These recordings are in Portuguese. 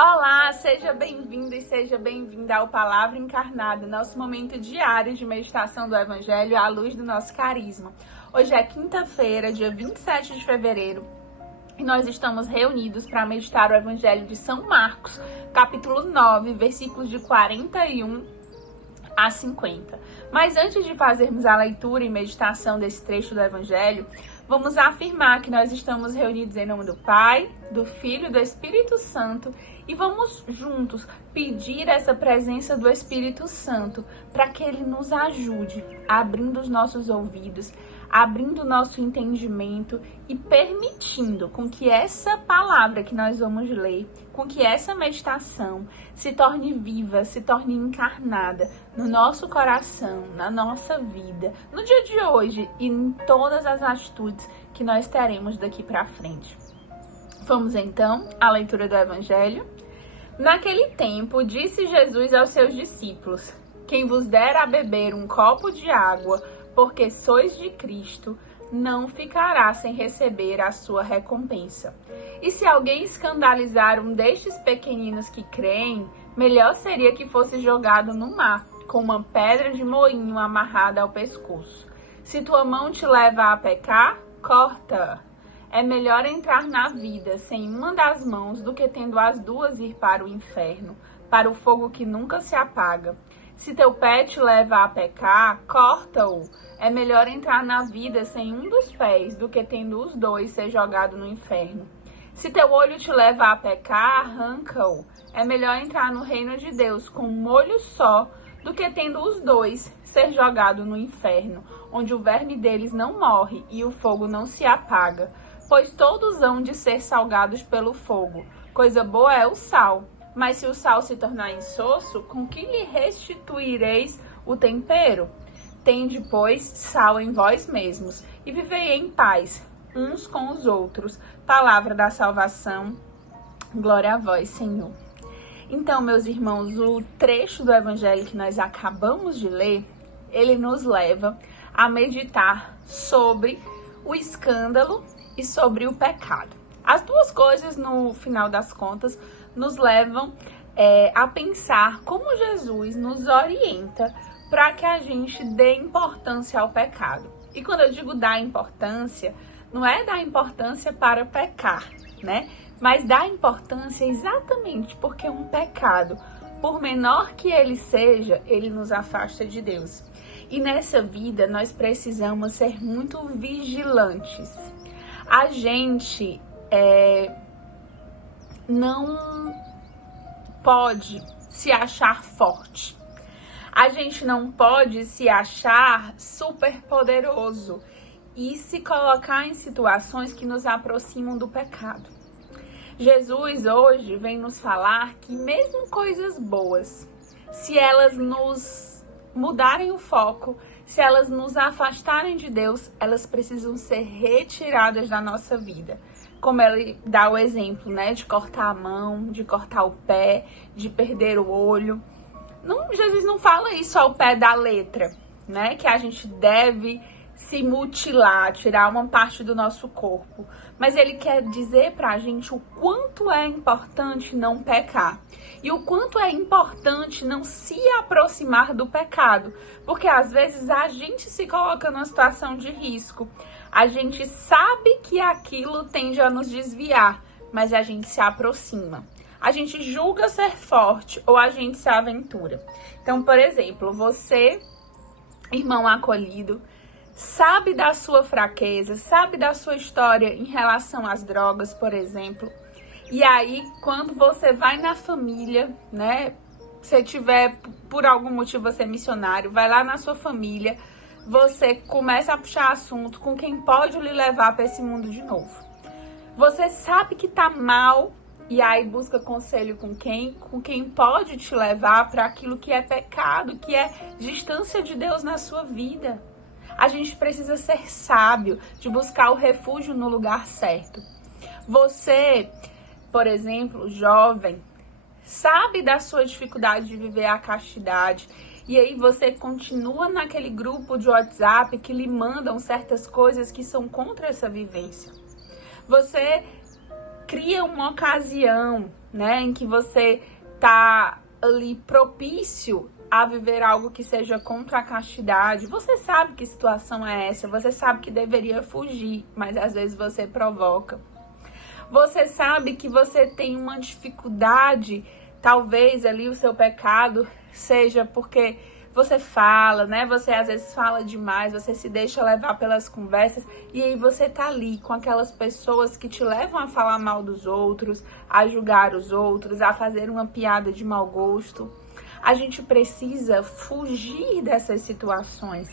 Olá, seja bem-vindo e seja bem-vinda ao Palavra Encarnada, nosso momento diário de meditação do Evangelho à luz do nosso carisma. Hoje é quinta-feira, dia 27 de fevereiro, e nós estamos reunidos para meditar o Evangelho de São Marcos, capítulo 9, versículos de 41 a 50. Mas antes de fazermos a leitura e meditação desse trecho do Evangelho, vamos afirmar que nós estamos reunidos em nome do Pai, do Filho e do Espírito Santo e vamos juntos pedir essa presença do Espírito Santo para que Ele nos ajude, abrindo os nossos ouvidos, abrindo o nosso entendimento e permitindo com que essa palavra que nós vamos ler, com que essa meditação se torne viva, se torne encarnada no nosso coração, na nossa vida, no dia de hoje e em todas as atitudes que nós teremos daqui para frente. Vamos então à leitura do Evangelho. Naquele tempo, disse Jesus aos seus discípulos: quem vos der a beber um copo de água, porque sois de Cristo, não ficará sem receber a sua recompensa. E se alguém escandalizar um destes pequeninos que creem, melhor seria que fosse jogado no mar, com uma pedra de moinho amarrada ao pescoço. Se tua mão te leva a pecar, corta-a. É melhor entrar na vida sem uma das mãos do que tendo as duas ir para o inferno, para o fogo que nunca se apaga. Se teu pé te leva a pecar, corta-o. É melhor entrar na vida sem um dos pés do que tendo os dois ser jogado no inferno. Se teu olho te leva a pecar, arranca-o. É melhor entrar no reino de Deus com um olho só do que tendo os dois ser jogado no inferno, onde o verme deles não morre e o fogo não se apaga. Pois todos hão de ser salgados pelo fogo. Coisa boa é o sal. Mas se o sal se tornar insosso, com que lhe restituireis o tempero? Tende, pois, sal em vós mesmos, e vivei em paz, uns com os outros. Palavra da salvação. Glória a vós, Senhor. Então, meus irmãos, o trecho do Evangelho que nós acabamos de ler, ele nos leva a meditar sobre o escândalo e sobre o pecado. As duas coisas, no final das contas, nos levam a pensar como Jesus nos orienta para que a gente dê importância ao pecado. E quando eu digo dar importância, não é dar importância para pecar, né? Mas dar importância exatamente porque um pecado, por menor que ele seja, ele nos afasta de Deus. E nessa vida nós precisamos ser muito vigilantes. A gente não pode se achar forte. A gente não pode se achar super poderoso e se colocar em situações que nos aproximam do pecado. Jesus hoje vem nos falar que mesmo coisas boas, se elas nos mudarem o foco, se elas nos afastarem de Deus, elas precisam ser retiradas da nossa vida. Como ele dá o exemplo, né, de cortar a mão, de cortar o pé, de perder o olho. Jesus não fala isso ao pé da letra, né, que a gente deve se mutilar, tirar uma parte do nosso corpo. Mas ele quer dizer pra gente o quanto é importante não pecar. E o quanto é importante não se aproximar do pecado. Porque às vezes a gente se coloca numa situação de risco. A gente sabe que aquilo tende a nos desviar, mas a gente se aproxima. A gente julga ser forte ou a gente se aventura. Então, por exemplo, você, irmão acolhido, sabe da sua fraqueza, sabe da sua história em relação às drogas, por exemplo. E aí, quando você vai na família, né? Se tiver, por algum motivo, você é missionário, vai lá na sua família, você começa a puxar assunto com quem pode lhe levar para esse mundo de novo. Você sabe que tá mal e aí busca conselho com quem pode te levar para aquilo que é pecado, que é distância de Deus na sua vida. A gente precisa ser sábio, de buscar o refúgio no lugar certo. Você, por exemplo, jovem, sabe da sua dificuldade de viver a castidade. E aí você continua naquele grupo de WhatsApp que lhe mandam certas coisas que são contra essa vivência. Você cria uma ocasião né, em que você tá ali propício a viver algo que seja contra a castidade. Você sabe que situação é essa, você sabe que deveria fugir, mas às vezes você provoca. Você sabe que você tem uma dificuldade, talvez ali o seu pecado seja porque você fala, né? Você às vezes fala demais, você se deixa levar pelas conversas e aí você tá ali com aquelas pessoas que te levam a falar mal dos outros, a julgar os outros, a fazer uma piada de mau gosto. A gente precisa fugir dessas situações,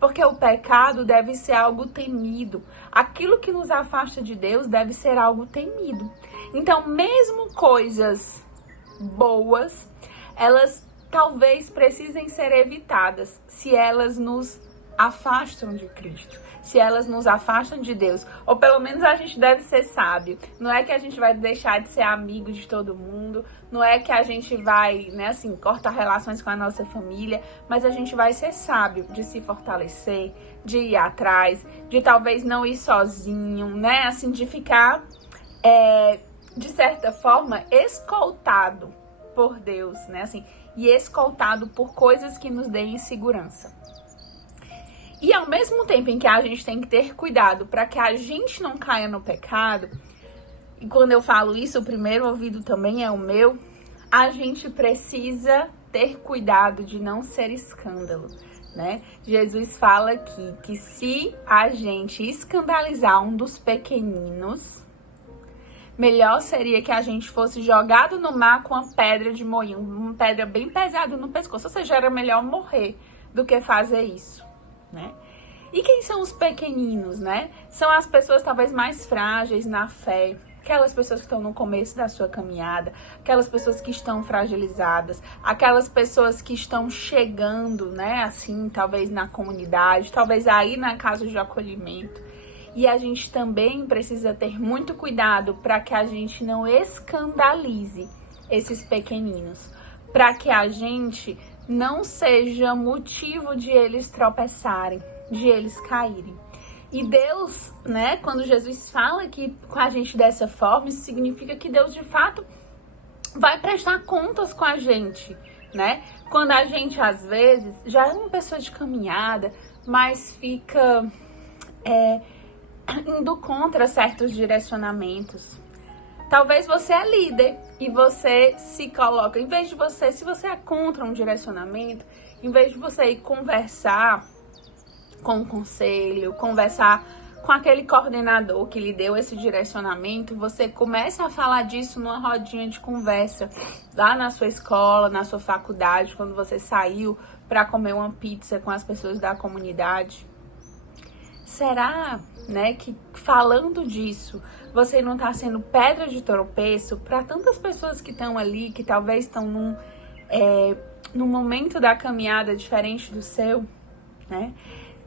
porque o pecado deve ser algo temido. Aquilo que nos afasta de Deus deve ser algo temido. Então, mesmo coisas boas, elas talvez precisem ser evitadas se elas nos afastam de Cristo, se elas nos afastam de Deus. Ou pelo menos a gente deve ser sábio. Não é que a gente vai deixar de ser amigo de todo mundo, não é que a gente vai, né, assim, cortar relações com a nossa família, mas a gente vai ser sábio de se fortalecer, de ir atrás, de talvez não ir sozinho, né, assim, de ficar, de certa forma, escoltado por Deus, né, assim, e escoltado por coisas que nos deem segurança. E ao mesmo tempo em que a gente tem que ter cuidado para que a gente não caia no pecado, e quando eu falo isso, o primeiro ouvido também é o meu, a gente precisa ter cuidado de não ser escândalo, né? Jesus fala aqui que se a gente escandalizar um dos pequeninos, melhor seria que a gente fosse jogado no mar com uma pedra de moinho, uma pedra bem pesada no pescoço. Ou seja, era melhor morrer do que fazer isso, né? E quem são os pequeninos, né? São as pessoas talvez mais frágeis na fé, aquelas pessoas que estão no começo da sua caminhada, aquelas pessoas que estão fragilizadas, aquelas pessoas que estão chegando, né, assim, talvez na comunidade, talvez aí na casa de acolhimento. E a gente também precisa ter muito cuidado para que a gente não escandalize esses pequeninos, para que a gente não seja motivo de eles tropeçarem, de eles caírem. E Deus, né, quando Jesus fala aqui com a gente dessa forma, isso significa que Deus, de fato, vai prestar contas com a gente, né? Quando a gente, às vezes, já é uma pessoa de caminhada, mas fica indo contra certos direcionamentos. Talvez você é líder e você se coloca, em vez de você, se você é contra um direcionamento, em vez de você ir conversar com o conselho, conversar com aquele coordenador que lhe deu esse direcionamento, você começa a falar disso numa rodinha de conversa, lá na sua escola, na sua faculdade, quando você saiu para comer uma pizza com as pessoas da comunidade. Será, né, que falando disso, você não está sendo pedra de tropeço para tantas pessoas que estão ali, que talvez estão num momento da caminhada diferente do seu, né?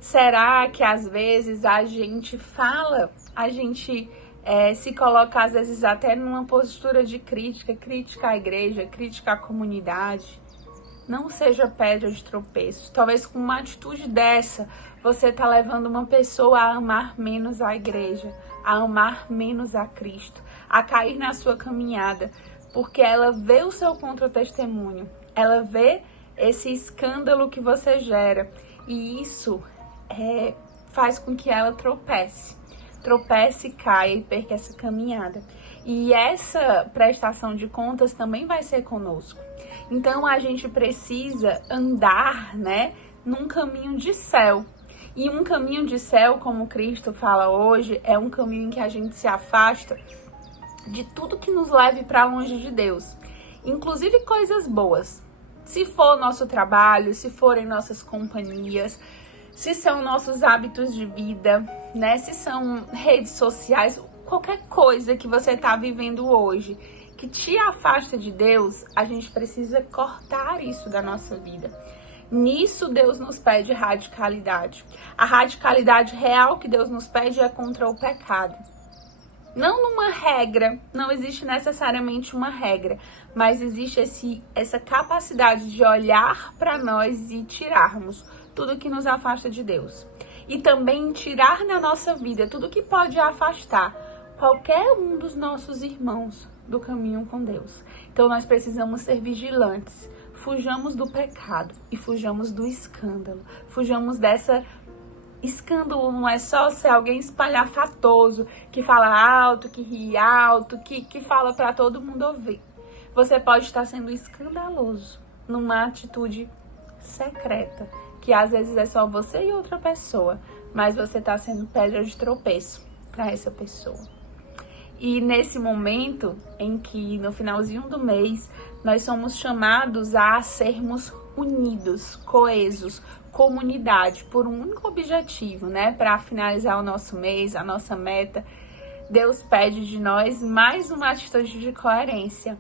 Será que às vezes a gente fala, a gente se coloca às vezes até numa postura de crítica à igreja, crítica à comunidade? Não seja pedra de tropeço. Talvez com uma atitude dessa, você está levando uma pessoa a amar menos a igreja, a amar menos a Cristo, a cair na sua caminhada, porque ela vê o seu contra-testemunho, ela vê esse escândalo que você gera, e isso faz com que ela tropece, caia e perca essa caminhada. E essa prestação de contas também vai ser conosco. Então a gente precisa andar, né, num caminho de céu. E um caminho de céu, como Cristo fala hoje, é um caminho em que a gente se afasta de tudo que nos leve para longe de Deus, inclusive coisas boas. Se for nosso trabalho, se forem nossas companhias, se são nossos hábitos de vida, né? Se são redes sociais, qualquer coisa que você está vivendo hoje que te afasta de Deus, a gente precisa cortar isso da nossa vida. Nisso Deus nos pede radicalidade. A radicalidade real que Deus nos pede é contra o pecado. Não numa regra, não existe necessariamente uma regra, mas existe essa capacidade de olhar para nós e tirarmos tudo que nos afasta de Deus. E também tirar da nossa vida tudo que pode afastar qualquer um dos nossos irmãos do caminho com Deus. Então nós precisamos ser vigilantes. Fujamos do pecado e fujamos do escândalo. Fujamos dessa... Escândalo não é só ser alguém espalhafatoso, que fala alto, que ri alto, que fala para todo mundo ouvir. Você pode estar sendo escandaloso numa atitude secreta, que às vezes é só você e outra pessoa, mas você está sendo pedra de tropeço para essa pessoa. E nesse momento em que no finalzinho do mês nós somos chamados a sermos unidos, coesos, comunidade, por um único objetivo, né? Para finalizar o nosso mês, a nossa meta, Deus pede de nós mais uma atitude de coerência.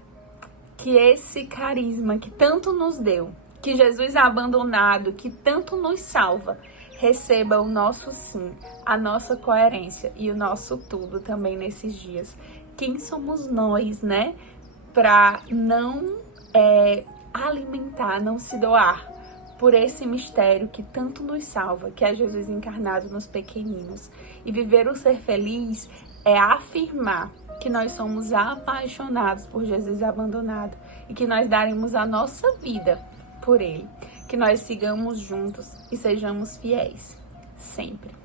Que esse carisma que tanto nos deu, que Jesus abandonado, que tanto nos salva, receba o nosso sim, a nossa coerência e o nosso tudo também nesses dias. Quem somos nós, né? Para não alimentar, não se doar por esse mistério que tanto nos salva, que é Jesus encarnado nos pequeninos. E viver o ser feliz é afirmar que nós somos apaixonados por Jesus abandonado e que nós daremos a nossa vida por Ele. Que nós sigamos juntos e sejamos fiéis, sempre.